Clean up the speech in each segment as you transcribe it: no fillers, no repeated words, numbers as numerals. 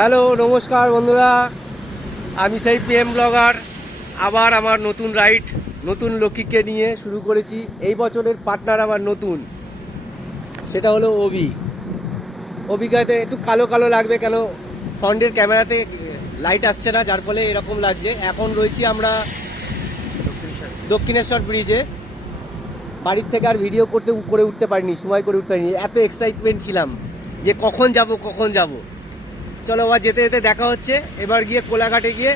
Hello নমস্কার বন্ধুরা, আমি সেই পিএম ব্লগার। আবার আমার নতুন রাইড নতুন লক্ষ্মীকে নিয়ে শুরু করেছি। এই বছরের পার্টনার আমার নতুন, সেটা হলো অভিজ্ঞতা একটু কালো কালো লাগবে, কেন ফ্রন্টের ক্যামেরাতে লাইট আসছে না, যার ফলে এরকম লাগছে। এখন রয়েছি আমরা দক্ষিণেশ্বর ব্রিজে। বাড়ির থেকে আর ভিডিও করে উঠতে পারিনি, সময় করে উঠতে পারিনি, এত এক্সাইটমেন্ট ছিলাম যে কখন যাব। চলো আবার যেতে যেতে দেখা হচ্ছে। এবার গিয়ে কোলাঘাটে গিয়ে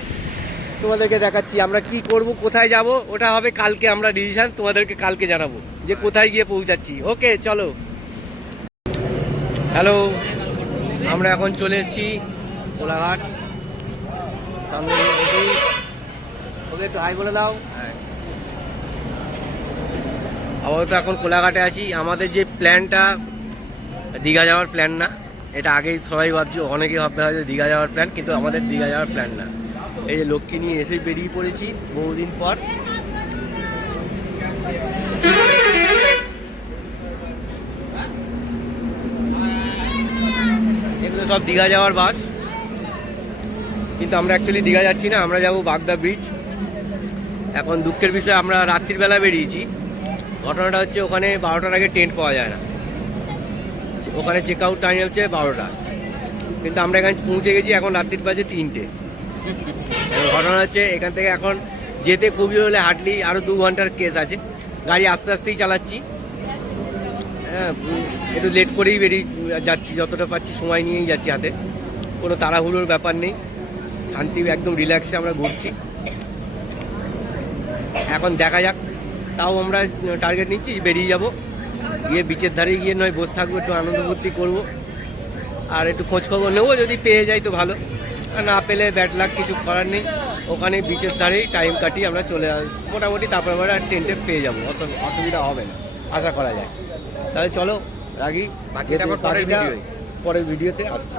তোমাদেরকে দেখাচ্ছি আমরা কি করব, কোথায় যাব। ওটা হবে কালকে, আমরা ডিসিশন তোমাদেরকে কালকে জানাবো যে কোথায় গিয়ে পৌঁছাচ্ছি। ওকে চলো। হ্যালো, আমরা এখন চলে এসেছি কোলাঘাট। সামনে ওকে একটু হাই বলে দাও। আপাতত এখন কোলাঘাটে আছি। আমাদের যে প্ল্যানটা দীঘা যাওয়ার প্ল্যান না, এটা আগেই সবাই ভাবছি, অনেকেই ভাবতে হয় যে দীঘা যাওয়ার প্ল্যান, কিন্তু আমাদের দীঘা যাওয়ার প্ল্যান না। এই যে লক্ষ্মী নিয়ে এসেই বেরিয়ে পড়েছি বহুদিন পর। এগুলো সব দীঘা যাওয়ার বাস, কিন্তু আমরা অ্যাকচুয়ালি দীঘা যাচ্ছি না, আমরা যাব বাগদা ব্রিজ। এখন দুঃখের বিষয়, আমরা রাত্রিবেলা বেরিয়েছি। ঘটনাটা হচ্ছে ওখানে 12টার আগে টেন্ট পাওয়া যায় না, ওখানে চেক আউট টাইম হচ্ছে 12টা, কিন্তু আমরা এখানে পৌঁছে গেছি এখন রাত্রির বাজে 3টে। ঘটনা হচ্ছে এখান থেকে এখন যেতে খুবই হলে হার্ডলি আরও 2 ঘন্টার কেস আছে। গাড়ি আস্তে আস্তেই চালাচ্ছি, হ্যাঁ, একটু লেট করেই বেরিয়ে যাচ্ছি, যতটা পাচ্ছি সময় নিয়েই যাচ্ছি হাতে, কোনো তাড়াহুড়োর ব্যাপার নেই, শান্তি একদম রিল্যাক্সে আমরা ঘুরছি। এখন দেখা যাক, তাও আমরা টার্গেট নিচ্ছি বেরিয়ে যাব, গিয়ে বিচের ধারে গিয়ে নয় বসে থাকবো, একটু আনন্দ ফুর্তি করবো, আর একটু খোঁজখবর নেবো। যদি পেয়ে যাই তো ভালো, আর না পেলে ব্যাড লাক, কিছু করার নেই। ওখানে বিচের ধারেই টাইম কাটিয়ে আমরা চলে মোটামুটি, তারপর আমরা টেন্টে পেয়ে যাবো, অসুবিধা হবে না, আশা করা যায়। তাহলে চলো রাখি, বাকিটা পরের ভিডিওতে আসছে।